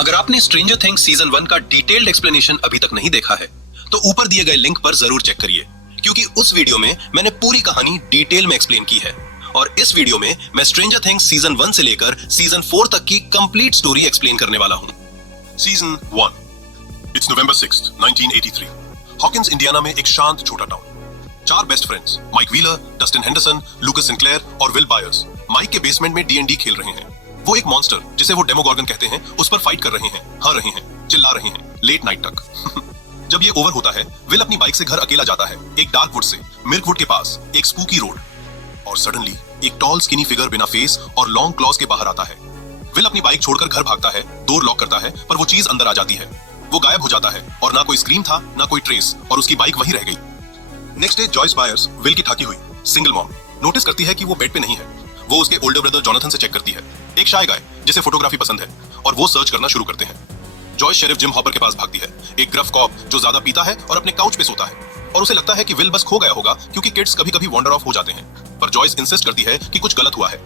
अगर आपने stranger things season 1 का डिटेल्ड एक्सप्लेनेशन अभी तक नहीं देखा है तो ऊपर दिए गए लिंक पर जरूर चेक करिए, क्योंकि उस वीडियो में मैंने पूरी कहानी डिटेल में एक्सप्लेन की है और इस वीडियो में मैं स्ट्रेंजर थिंग्स सीजन 1 से लेकर सीजन 4 तक की कंप्लीट स्टोरी एक्सप्लेन करने वाला हूं। Season 1। It's November 6th, 1983। Hawkins, Indiana में एक शांत छोटा town. 4 best friends Mike Wheeler, Dustin Henderson, Lucas Sinclair और विल बायर्स माइक के बेसमेंट में D&D खेल रहे हैं। वो एक मॉन्स्टर जिसे वो डेमोगॉर्गन कहते हैं उस पर फाइट कर रहे हैं, हार रहे हैं, चिल्ला रहे हैं लेट नाइट तक। जब ये ओवर होता है, विल अपनी बाइक से घर अकेला जाता है, एक डार्क वुड से मिल्कवुड के पास एक स्पूकी रोड, और सडनली एक टॉल स्किनी फिगर बिना फेस और लॉन्ग क्लॉज के बाहर आता है। विल अपनी बाइक छोड़कर घर भागता है, डोर लॉक करता है, पर वो चीज अंदर आ जाती है। वो गायब हो जाता है और ना कोई स्क्रीन था ना कोई ट्रेस, और उसकी बाइक वहीं रह गई। Next day Joyce Byers, Will की ठाकी हुई सिंगल मॉम, नोटिस करती है कि वो बेड पे नहीं है। वो उसके ओल्डर ब्रदर जॉनथन से चेक करती है, एक शाय गाय जिसे फोटोग्राफी पसंद है, और वो सर्च करना शुरू करते हैं। जॉयस शेरिफ जिम हॉपर के पास भागती है, एक ग्रफ कॉप जो ज्यादा पीता है और अपने काउच पे सोता है, और उसे लगता है कि विल बस खो गया होगा क्योंकि किड्स कभी-कभी वॉन्डर ऑफ हो जाते हैं, पर जॉयस इंसिस्ट करती है कि कुछ गलत हुआ है।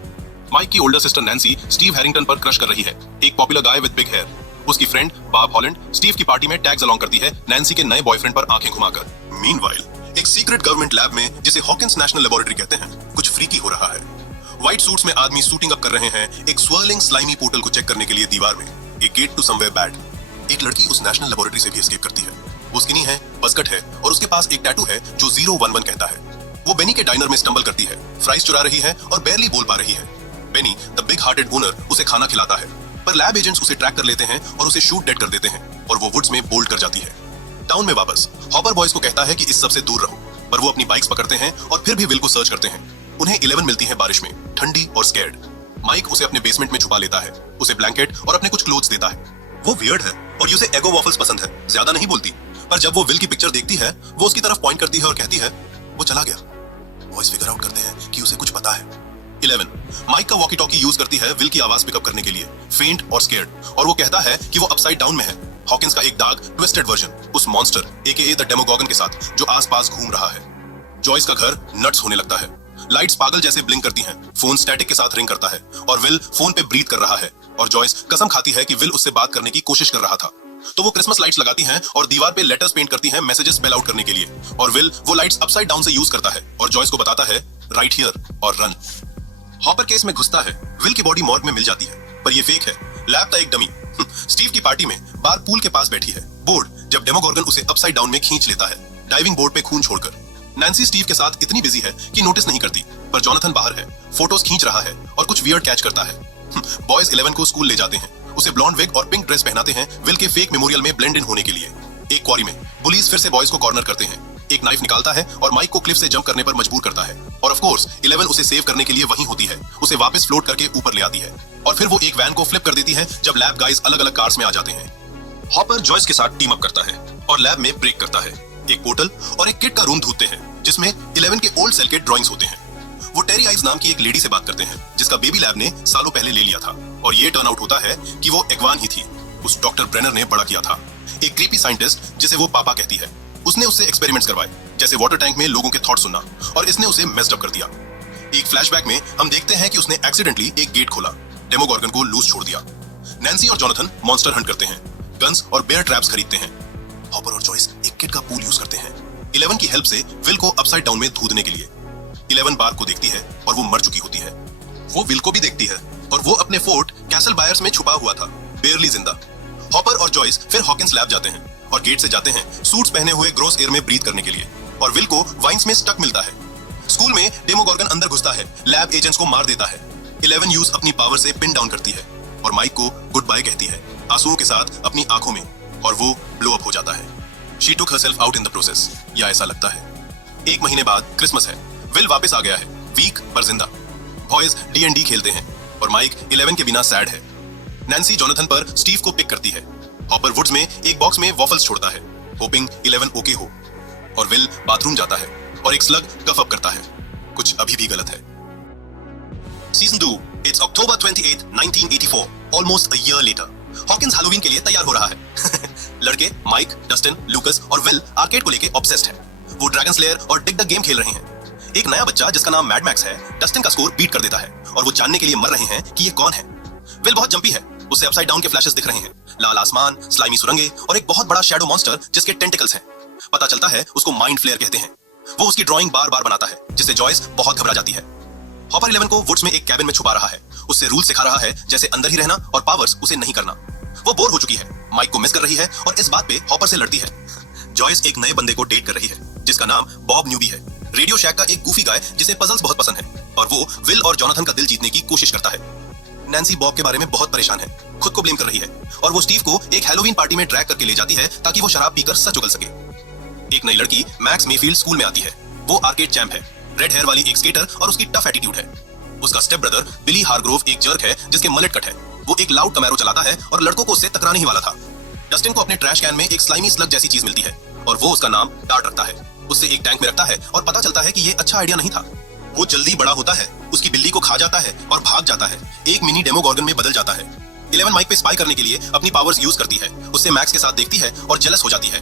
माइक की older sister Nancy Steve Harrington पर क्रश कर रही है, एक popular guy with big hair. उसकी फ्रेंड बाब हॉलैंड स्टीव की पार्टी में टैग्स अलोंग करती है नैन्सी के नए बॉयफ्रेंड पर आंखें घुमाकर। मीनवाइल एक सीक्रेट गवर्नमेंट लैब में, जिसे हॉकिंस नेशनल लेबोरेटरी कहते हैं, कुछ फ्रीकी हो रहा है। व्हाइट सूट्स में आदमी शूटिंग अप कर रहे हैं एक स्वर्लिंग स्लाइमी पोर्टल को चेक करने के लिए दीवार में, एक गेट टू समवेयर बैड। एक लड़की उस नेशनल लेबोरेटरी से भी एस्केप करती है। वो स्किनी है, बसकट है, और उसके पास एक टैटू है जो 011 कहता है। वो बेनी के डाइनर में स्टंबल करती है, फ्राइज चुरा रही है और बैरली बोल पा रही है। Benny the big hearted owner उसे खाना खिलाता है, पर लैब एजेंट्स उसे ट्रैक कर लेते हैं और उसे शूट डेड कर देते हैं, और वो वुड्स में बोल्ड कर जाती है। टाउन में वापस हॉपर बॉयज को कहता है कि इस सब से दूर रहो, पर वो अपनी बाइक्स पकड़ते हैं और फिर भी विल को सर्च करते हैं। उन्हें 11 मिलती है बारिश में, ठंडी और स्कैर्ड। माइक उसे अपने बेसमेंट में छुपा लेता है, उसे ब्लैंकेट और अपने कुछ क्लोथ्स देता है। वो वियर्ड है और उसे एगो वॉफल्स पसंद है, ज्यादा नहीं बोलती, पर जब वो विल की पिक्चर देखती है वो उसकी तरफ पॉइंट करती है और कहती है वो चला गया। बॉयज फिगर आउट करते हैं कि उसे कुछ पता है। 11 माइक का वॉकी टॉकी यूज करती है विल की आवाज पिकअप करने के लिए, फेंट और स्कैर्ड, और वो कहता है कि वो अपसाइड डाउन में है, हॉकिंस का एक डार्क ट्विस्टेड वर्जन, उस मॉन्स्टर एकेए द डेमोगॉर्गन के साथ जो आसपास घूम रहा है। जॉयस का घर नट्स होने लगता है, लाइट्स पागल जैसे ब्लिंक करती हैं, फोन स्टैटिक के साथ रिंग करता है, और विल फोन पे ब्रीथ कर रहा है, और जॉयस कसम खाती है कि विल उससे बात करने की कोशिश कर रहा था। तो वो क्रिसमस लाइट्स लगाती हैं और दीवार पे लेटर्स पेंट करती हैं मैसेजेस स्पेल आउट करने के लिए, और विल वो लाइट्स अपसाइड डाउन से यूज करता है और जॉयस को बताता है राइट हियर और रन। हॉपर केस में घुसता है, विल की बॉडी मॉर्ग में मिल जाती है, पर ये फेक है, लैब का एक डमी। स्टीव की पार्टी में बार पूल के पास बैठी है, बोर्ड जब डेमोगॉर्गन उसे अपसाइड डाउन में खींच लेता है, डाइविंग बोर्ड पे खून छोड़कर। नैन्सी स्टीव के साथ इतनी बिजी है कि नोटिस नहीं करती, पर जॉनथन बाहर है, फोटोज खींच रहा है और कुछ वियर्ड कैच करता है। बॉयज 11 को स्कूल ले जाते हैं, उसे ब्लॉन्ड विग और पिंक ड्रेस पहनाते हैं विल के फेक मेमोरियल में ब्लेंड इन होने के लिए। एक क्वारी में पुलिस फिर से बॉयज को कॉर्नर करते हैं, एक नाइफ निकालता है और माइक को क्लिफ से जंप करने पर मजबूर करता है, और ऑफ कोर्स 11 उसे सेव करने के लिए वहीं होती है, उसे वापस फ्लोट करके ऊपर ले आती है, और फिर वो एक वैन को फ्लिप कर देती है जब लैब गाइज अलग अलग कार्स में आ जाते हैं। हॉपर जॉयस के साथ टीम अप करता है और लैब में ब्रेक करता है, एक पोर्टल और एक किड का रूम ढूंढते हैं जिसमें 11 के ओल्ड सेल के ड्राइंग्स होते हैं। वो टेरी आइज नाम की एक लेडी से बात करते हैं जिसका बेबी लैब ने सालों पहले ले लिया था, और ये टर्न आउट होता है कि वो एग्वान ही थी, उस डॉक्टर ब्रेनर ने बड़ा किया था, एक क्रीपी साइंटिस्ट जिसे वो पापा कहती है। उसने उससे एक्सपेरिमेंट्स करवाए, जैसे वाटर टैंक में लोगों के थॉट सुनना, और इसने उसे मेस्ड अप कर दिया। एक फ्लैशबैक में हम देखते हैं कि उसने एक्सीडेंटली एक गेट खोला, डेमोगॉर्गन को लूज छोड़ दिया। नैन्सी और जॉनथन मॉन्स्टर हंट करते हैं, गन्स और बेयर ट्रैप्स खरीदते हैं। हॉपर और जॉयस एक किड का पूल यूज करते हैं 11 की हेल्प से विल को अपसाइड डाउन में धूदने के लिए। 11 बार को देखती है और वो मर चुकी होती है। वो विल को भी देखती है और वो अपने फोर्ट कैसल बायर्स में छुपा हुआ था, बेयरली जिंदा। हॉपर और जॉयस फिर हॉकिंस लैब जाते हैं और गेट से जाते हैं सूट्स पहने हुए ग्रॉस एयर में ब्रीथ करने के लिए, और विल को वाइन्स में स्टक मिलता है। स्कूल में डेमोगॉर्गन अंदर घुसता है, लैब एजेंट्स को मार देता है। 11 यूज अपनी पावर से पिन डाउन करती है और माइक को गुड बाय कहती है, आंसुओं के साथ अपनी आंखों में, और वो ब्लो अप हो जाता है। She took herself out in the process, या ऐसा लगता है। एक महीने बाद क्रिसमस है, विल वापस आ गया है, वीक पर जिंदा। बॉयज D&D खेलते हैं और माइक 11 के बिना सैड है। नैन्सी जॉनथन पर स्टीव को पिक करती है। हॉपर वुड्स में एक बॉक्स में वॉफल्स छोड़ता है, होपिंग 11 ओके हो, और विल बाथरूम जाता है और एक स्लग कफ अप करता है, कुछ अभी भी गलत है। Season 2, it's October 28, 1984, almost a year later. Hawkins Halloween के लिए तैयार हो रहा है। लड़के माइक, डस्टिन, लूकस और विल आर्केड को लेके ऑब्सेस्ड हैं। वो ड्रैगन स्लेयर और डिग द गेम खेल रहे हैं। एक नया बच्चा जिसका नाम मैड मैक्स है, डस्टिन का स्कोर बीट कर देता है और वो जानने के लिए मर रहे हैं कि ये कौन है। विल बहुत जंपी है, उसे अपसाइड डाउन के फ्लैशेस दिख रहे हैं, लाल आसमान, स्लाइमी सुरंगें और एक बहुत बड़ा शैडो मॉन्स्टर जिसके टेंटिकल्स हैं। पता चलता है उसको माइंड फ्लेयर कहते हैं। वो उसकी ड्राइंग बार बार बनाता है, जिससे जॉयस बहुत घबरा जाती है। हॉपर 11 को वुड्स में एक कैबिन में छुपा रहा है, उससे रूल सिखा रहा है, जैसे अंदर ही रहना और पावर्स उसे नहीं करना। वो बोर हो चुकी है, माइक को मिस कर रही है और इस बात पे हॉपर से लड़ती है। जॉयस एक नए बंदे को डेट कर रही है, जिसका नाम बॉब न्यूबी है, रेडियो शैक का एक गूफी गाय जिसे पजल्स बहुत पसंद है, और वो विल और जॉनथन का दिल जीतने की कोशिश करता है। नैन्सी बॉब के बारे में बहुत परेशान है, खुद को ब्लेम कर रही है, और वो स्टीव को एक हैलोवीन पार्टी में ड्रैग करके ले जाती है ताकि वो शराब पीकर सच उगल सके। एक नई लड़की मैक्स मेफील्ड स्कूल में आती है। वो आर्केड चैंप है, रेड हेयर वाली एक स्केटर और उसकी टफ एटीट्यूड है। उसका स्टेप ब्रदर बिली हारग्रोव एक जर्क है जिसके मलेट कट है। वो एक लाउड कमैरो चलाता है और लड़कों को उससे टकराने ही वाला था। डस्टिन को अपने ट्रैश कैन में एक स्लाइमी स्लग जैसी चीज मिलती है और वो उसका नाम डार्ट रखता है। उससे एक टैंक में रखता है और पता चलता है कि ये अच्छा आइडिया नहीं था। वो जल्दी बड़ा होता है, उसकी बिल्ली को खा जाता है और भाग जाता है, एक मिनी डेमोगॉर्गन में बदल जाता है। 11 माइक पे स्पाई करने के लिए अपनी पावर्स यूज करती है, उससे मैक्स के साथ देखती है और जेलस हो जाती है।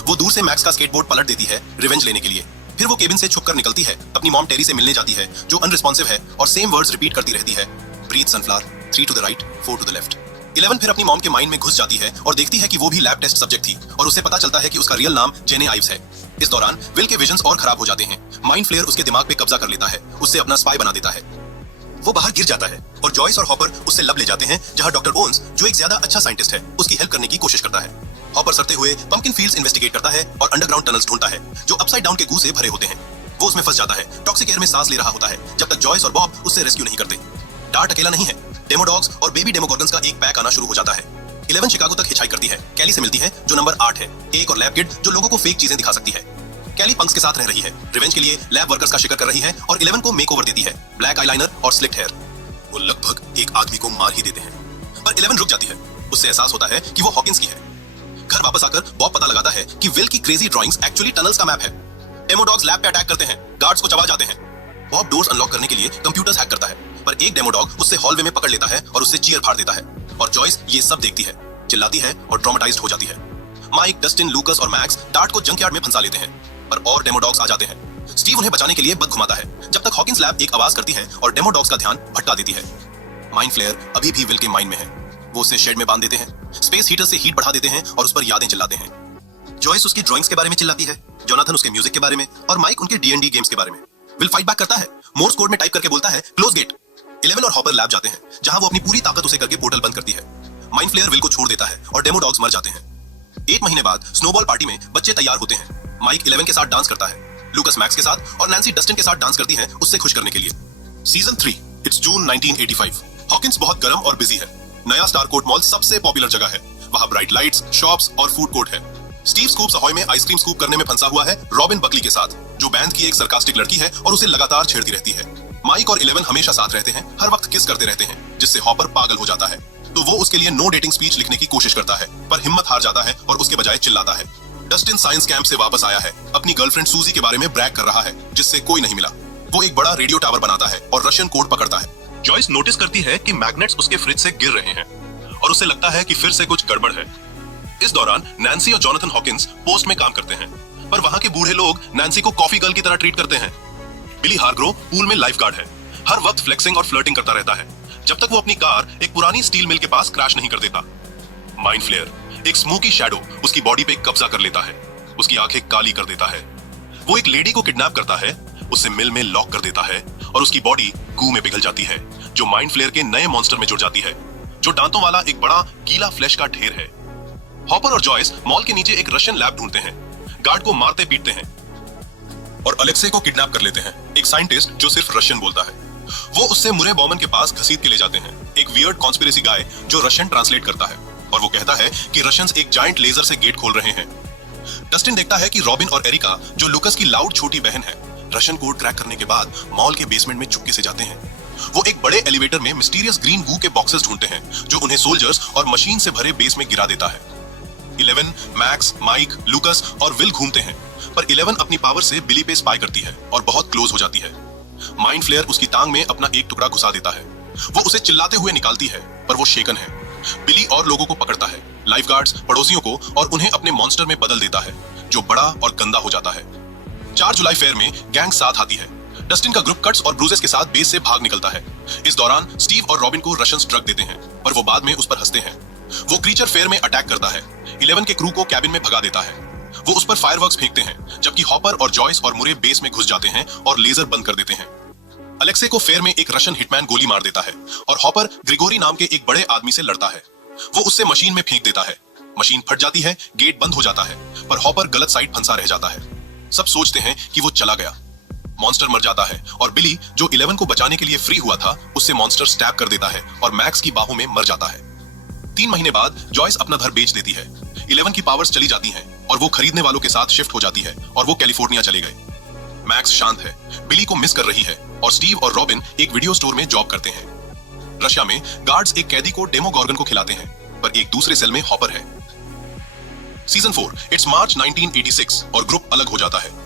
वो दूर से मैक्स का स्केटबोर्ड पलट देती है रिवेंज लेने के लिए। फिर वो केबिन से छुपकर निकलती है, अपनी मॉम टेरी से मिलने जाती है जो अनरिस्पॉन्सिव है और सेम वर्ड्स रिपीट करती रहती है, breathe sunflower, 3 to the right, 4 to the left. 11 फिर अपनी मॉम के माइंड में घुस जाती है और देखती है कि वो भी लैब टेस्ट सब्जेक्ट थी और उसे पता चलता है कि उसका रियल नाम जेने आइव्स है। इस दौरान विल के विजन्स और खराब हो जाते हैं। माइंड फ्लेयर उसके दिमाग पे कब्जा कर लेता है, उससे अपना स्पाई बना देता है। वो बाहर गिर जाता है और जॉयस और हॉपर उससे लब ले जाते हैं, जहां डॉक्टर ओन्स, जो एक ज्यादा अच्छा साइंटिस्ट है, उसकी हेल्प करने की कोशिश करता है। हॉपर सरते हुए पंपकिन फील्ड्स इन्वेस्टिगेट करता है और अंडरग्राउंड टनल्स ढूंढता है जो अपसाइड डाउन के गू से भरे होते हैं। वो उसमें फंस जाता है, टॉक्सिक एयर में सांस ले रहा होता है जब तक जॉयस और बॉब उससे रेस्क्यू नहीं करते। डार्ट अकेला नहीं है, डेमो डॉग्स और बेबी डेमोगॉर्गन्स का एक पैक आना शुरू हो जाता है। 11 शिकागो तक हिचहाइक करती है, कैली से मिलती है जो नंबर 8 है, एक और लैब किड जो लोगों को फेक चीजें दिखा सकती है। कैली पंक्स के साथ रह रही है, रिवेंज के लिए लैब वर्कर्स का शिकार कर रही है और 11 को मेकओवर देती है, ब्लैक आईलाइनर और स्लिक्ड हेयर। वो लगभग एक आदमी को मार ही देते हैं पर 11 रुक जाती है। उससे एहसास होता है कि वो हॉकिंस की है। घर वापस आकर बॉब पता लगाता है कि विल की क्रेजी ड्राइंग्स एक्चुअली टनल्स का मैप है। डेमो डॉग्स लैब पे अटैक करते हैं, गार्ड्स को चबा जाते हैं। बॉब डोर्स अनलॉक करने के लिए कंप्यूटर्स हैक करता है, पर एक डेमो डॉग उससे हॉलवे में पकड़ लेता है और उससे चीयर फाड़ देता है। और जॉयस ये सब देखती है, चिल्लाती है और ट्रॉमेटाइज्ड हो जाती है। माइक, डस्टिन, लूकस और मैक्स डार्ट को जंकयार्ड में फंसा लेते हैं, पर और डेमो डॉग्स आ जाते हैं। स्टीव उन्हें बचाने के लिए बग घुमाता है, जब तक हॉकिंस लैब एक आवाज करती है और डेमो डॉग्स का ध्यान भटका देती है। माइंड फ्लेयर अभी भी विल के माइंड में है। वो उसे शेड में बांध देते हैं, स्पेस हीटर से हीट बढ़ा देते हैं और उस पर यादें चिल्लाते हैं। जॉयस उसकी ड्राइंग्स के बारे में चिल्लाती है, जोनाथन उसके म्यूजिक के बारे में और माइक उनके D&D गेम्स के बारे में। विल फाइट बैक करता है, मोर्स कोड में टाइप करके बोलता है क्लोज गेट। 11 और हॉपर लैब जाते हैं, जहां वो अपनी पूरी ताकत उसे करके पोर्टल बंद करती है। माइंड फ्लेयर विल को छोड़ देता है और डेमो डॉग्स मर जाते हैं। 1 महीने बाद स्नोबॉल पार्टी में बच्चे तैयार होते हैं। माइक 11 के साथ डांस करता है, लूकस मैक्स के साथ और नैन्सी डस्टिन के साथ डांस करती है उससे खुश करने के लिए। Season 3, it's June 1985। हॉकिंस बहुत गर्म और बिजी है। नया स्टारकोर्ट मॉल सबसे पॉपुलर जगह है। वहां ब्राइट लाइट्स, शॉप्स और फूड कोर्ट है। स्टीव स्कूप सहोय में आइसक्रीम स्कूप करने में फंसा हुआ है रॉबिन बकली के साथ, जो बैंड की एक सरकास्टिक लड़की है और उसे लगातार छेड़ती रहती है। माइक और 11 हमेशा साथ रहते हैं, हर वक्त किस करते रहते हैं, जिससे हॉपर पागल हो जाता है। तो वो उसके लिए नो डेटिंग स्पीच लिखने की कोशिश करता है, पर हिम्मत हार जाता है और उसके बजाय चिल्लाता है। डस्टिन साइंस कैंप से वापस आया है, अपनी गर्लफ्रेंड सूजी के बारे में ब्रैग कर रहा है, जिससे कोई नहीं मिला। वो एक बड़ा रेडियो टावर बनाता है और रशियन कोड पकड़ता है। जॉयस नोटिस करती है कि मैग्नेट्स उसके फ्रिज से गिर रहे हैं और उसे लगता है कि फिर से कुछ गड़बड़ है। इस दौरान नैन्सी और जोनाथन हॉकिंस पोस्ट में काम करते हैं, पर वहां के बूढ़े लोग नैन्सी को कॉफी गर्ल की तरह ट्रीट करते हैं। बिली हारग्रो पूल में लाइफ गार्ड है, हर वक्त फ्लेक्सिंग और फ्लर्टिंग करता रहता है, जब तक वो अपनी कार एक पुरानी स्टील मिल के पास क्रैश नहीं कर देता। माइंड फ्लेयर, एक स्मोकी शैडो, उसकी बॉडी पे कब्जा कर लेता है, उसकी आंखें काली कर देता है। वो एक लेडी को किडनैप करता है, उसे मिल में लॉक कर देता है और उसकी बॉडी गू में पिघल जाती है, जो माइंड फ्लेयर के नए मॉन्स्टर में जुड़ जाती है, जो दांतों वाला एक बड़ा गीला फ्लैश का ढेर है। हॉपर और जॉयस मॉल के नीचे एक रशियन लैब ढूंढते हैं, गार्ड को मारते पीटते हैं और अलेक्से को किडनैप कर लेते हैं, एक साइंटिस्ट जो सिर्फ रशियन बोलता है। वो उससे मुरे बॉमन के पास घसीट के ले जाते हैं, एक वियर्ड कॉन्स्पिरेसी गाय जो रशियन ट्रांसलेट करता है, और वो कहता है कि रशियंस एक जायंट लेजर से गेट खोल रहे हैं। डस्टिन देखता है कि रॉबिन और एरिका, जो लूकस की लाउड छोटी बहन है, रशियन कोड क्रैक करने के बाद मॉल के बेसमेंट में चुपके से जाते हैं। वो एक बड़े एलिवेटर में मिस्टीरियस ग्रीन गू के बॉक्सेस ढूंढते हैं, जो उन्हें सोल्जर्स और मशीन से भरे बेस में गिरा देता है। 11, मैक्स, माइक, लूकस और विल घूमते हैं, पर 11 अपनी पावर से बिली पे स्पाई करती है और बहुत क्लोज हो जाती है। माइंड फ्लेयर उसकी टांग में अपना एक टुकड़ा घुसा देता है। वो उसे चिल्लाते हुए निकालती है, पर वो शेकन है। बिली और लोगों को पकड़ता है, लाइफगार्ड्स, पड़ोसियों को, और उन्हें अपने मॉन्स्टर में बदल देता है, जो बड़ा और गंदा हो जाता है। 4 जुलाई फेयर में गैंग साथ आती है। डस्टिन का ग्रुप कट्स और ब्रूजेस के साथ बेस से भाग निकलता है। इस दौरान स्टीव और रॉबिन को रशियंस ड्रग देते हैं और वो बाद में उस पर हंसते हैं। वो क्रीचर फेयर में अटैक करता है, 11 के क्रू को कैबिन में भगा देता है। वो उस पर फायरवर्क्स फेंकते हैं, जबकि हॉपर और जॉयस और मुरे बेस में घुस जाते हैं और लेजर बंद कर देते हैं। अलेक्से को फेयर में एक रशियन हिटमैन गोली मार देता है और हॉपर ग्रिगोरी नाम के एक बड़े आदमी से लड़ता है। वो उससे मशीन में फेंक देता है, मशीन फट जाती है, गेट बंद हो जाता है, पर हॉपर गलत साइड फंसा रह जाता है। सब सोचते हैं कि वो चला गया। मॉन्स्टर मर जाता है और बिली, जो 11 को बचाने के लिए फ्री हुआ था, उससे मॉन्स्टर स्टैब कर देता है और मैक्स की बाहों में मर जाता है। 3 महीने बाद जॉयस अपना घर बेच देती है। 11 की पावर्स चली जाती हैं और वो खरीदने वालों के साथ शिफ्ट हो जाती है और वो कैलिफोर्निया चले गए। मैक्स शांत है, बिली को मिस कर रही है और स्टीव और रॉबिन एक वीडियो स्टोर में जॉब करते हैं। रशिया में गार्ड्स एक कैदी को डेमोगॉर्गन को खिलाते हैं, पर एक दूसरे सेल में हॉपर है। सीजन 4 इट्स मार्च 1986 और ग्रुप अलग हो जाता है।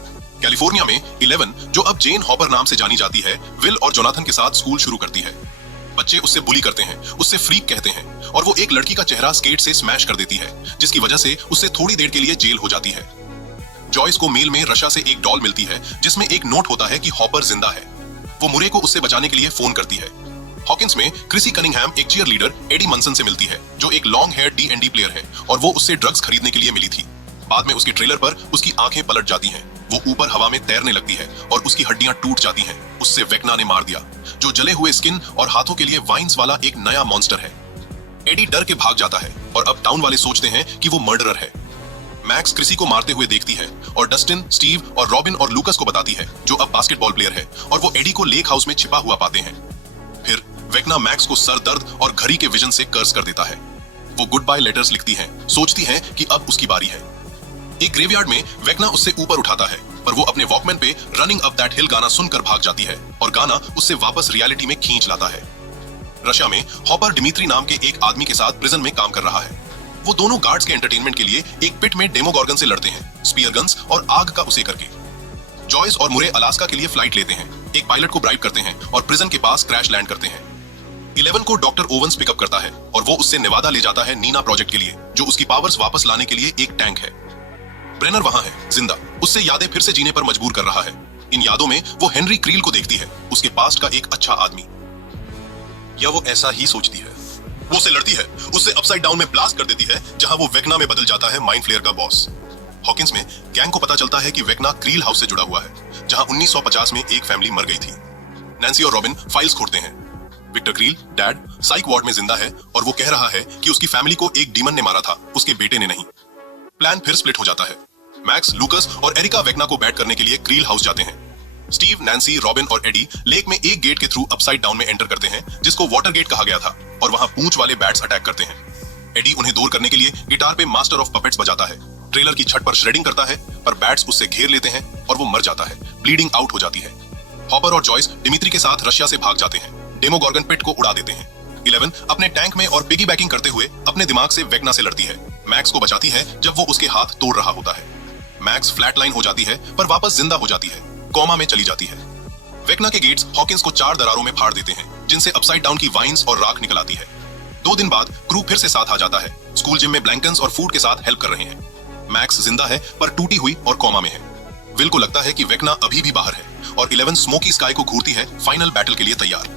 कैलिफोर्निया में 11, जो अब जेन हॉपर नाम से जानी जाती है, विल और जोनाथन के साथ स्कूल शुरू करती है। बच्चे उससे बुली करते हैं, उससे फ्रीक कहते हैं और वो एक लड़की का चेहरा स्केट से स्मैश कर देती है, जिसकी वजह से उससे थोड़ी देर के लिए जेल हो जाती है। जॉयस को मेल में रशिया से एक डॉल मिलती है जिसमें एक नोट होता है कि हॉपर जिंदा है। वो मुरे को उससे बचाने के लिए फोन करती है। हॉकिंस में क्रिसी कनिंगहैम एक चीयर लीडर एडी मनसन से मिलती है, जो एक लॉन्ग हेयर D&D प्लेयर है और वो उससे ड्रग्स खरीदने के लिए मिली थी। बाद में उसके ट्रेलर पर उसकी आंखें पलट जाती हैं, वो ऊपर हवा में तैरने लगती है और उसकी हड्डियां टूट जाती हैं। उससे वेक्ना ने मार दिया, जो जले हुए स्किन और हाथों के लिए वाइन्स वाला एक नया मॉन्स्टर है। एडी डर के भाग जाता है और अब टाउन वाले सोचते हैं कि वो मर्डरर है। मैक्स क्रिसी को मारते हुए देखती है और डस्टिन, स्टीव और रॉबिन और लूकस को बताती है, जो अब बास्केटबॉल प्लेयर है, और वो एडी को लेक हाउस में छिपा हुआ पाते हैं। फिर वेक्ना मैक्स को सर दर्द और घड़ी के विजन से कर्स कर देता है। वो गुड बाय लेटर्स लिखती है, सोचती है कि अब उसकी बारी है। एक ग्रेवयार्ड में वेक्ना उससे ऊपर उठाता है, पर वो अपने वॉकमैन पे रनिंग अप दैट हिल गाना सुनकर भाग जाती है और गाना उससे वापस रियलिटी में खींच लाता है। रशिया में हॉपर डिमित्री नाम के एक आदमी के साथ प्रिजन में काम कर रहा है। वो दोनों गार्ड्स के एंटरटेनमेंट के लिए एक पिट में डेमोगॉर्गन से लड़ते हैं, स्पीयर गन्स और आग का उसे करके। जॉयस और मुरे अलास्का के लिए फ्लाइट लेते हैं, एक पायलट को ब्राइब करते हैं और प्रिजन के पास क्रैश लैंड करते हैं। 11 को डॉक्टर ओवंस पिकअप करता है और वो उससे नेवादा ले जाता है नीना प्रोजेक्ट के लिए, जो उसकी पावर्स वापस लाने के लिए एक टैंक है। ब्रेनर वहां है, जिंदा, उससे यादें फिर से जीने पर मजबूर कर रहा है। इन यादों में वो हेनरी क्रील को देखती है, उसके पास्ट का एक अच्छा आदमी। या वो ऐसा ही सोचती है। वो उससे लड़ती है, उससे अपसाइड डाउन में ब्लास्ट कर देती है, जहां वो वेक्ना में बदल जाता है माइंड फ्लेयर का बॉस। हॉकिंस में गैंग को पता चलता है कि वेक्ना क्रील हाउस से जुड़ा हुआ है, जहां 1950 में एक फैमिली मर गई थी। नैन्सी और रॉबिन फाइल्स खोलते हैं। विक्टर क्रील, डैड, साइक वार्ड में जिंदा है और वो कह रहा है कि उसकी फैमिली को एक डीमन ने मारा था, उसके बेटे ने नहीं। प्लान फिर स्प्लिट हो जाता है। मैक्स, लूकस और एरिका वेक्ना को बैट करने के लिए क्रील हाउस जाते हैं। स्टीव, नैन्सी, रॉबिन और एडी लेक में एक गेट के थ्रू अपसाइड डाउन में एंटर करते हैं, जिसको वाटर गेट कहा गया था, और वहां पूंछ वाले बैट्स अटैक करते हैं। एडी उन्हें दूर करने के लिए गिटार पे मास्टर ऑफ पपेट्स बजाता है। ट्रेलर की छत पर श्रेडिंग करता है, पर बैट्स उससे घेर लेते हैं और वो मर जाता है, ब्लीडिंग आउट हो जाती है। हॉपर और जॉयस डिमित्री के साथ रशिया से भाग जाते हैं, डेमोगॉर्गन पिट को उड़ा देते हैं। 11 अपने टैंक में और पिगी बैकिंग करते हुए अपने दिमाग से वेक्ना से लड़ती है। मैक्स को बचाती है जब वो उसके हाथ तोड़ रहा होता है। मैक्स फ्लैट लाइन हो जाती है, पर वापस जिंदा हो जाती है, कोमा में चली जाती है। वेक्ना के गेट्स हॉकिंस को 4 दरारों में फाड़ देते हैं, जिनसे अपसाइड डाउन की वाइन्स और राख निकल आती है। 2 दिन बाद क्रू फिर से साथ आ जाता है, स्कूल जिम में ब्लैंकन्स और फूड के साथ हेल्प कर रहे हैं। मैक्स जिंदा है, पर टूटी हुई और कोमा में है। विल को लगता है कि वेक्ना अभी भी बाहर है और 11 स्मोकी स्काई को घूरती है, फाइनल बैटल के लिए तैयार।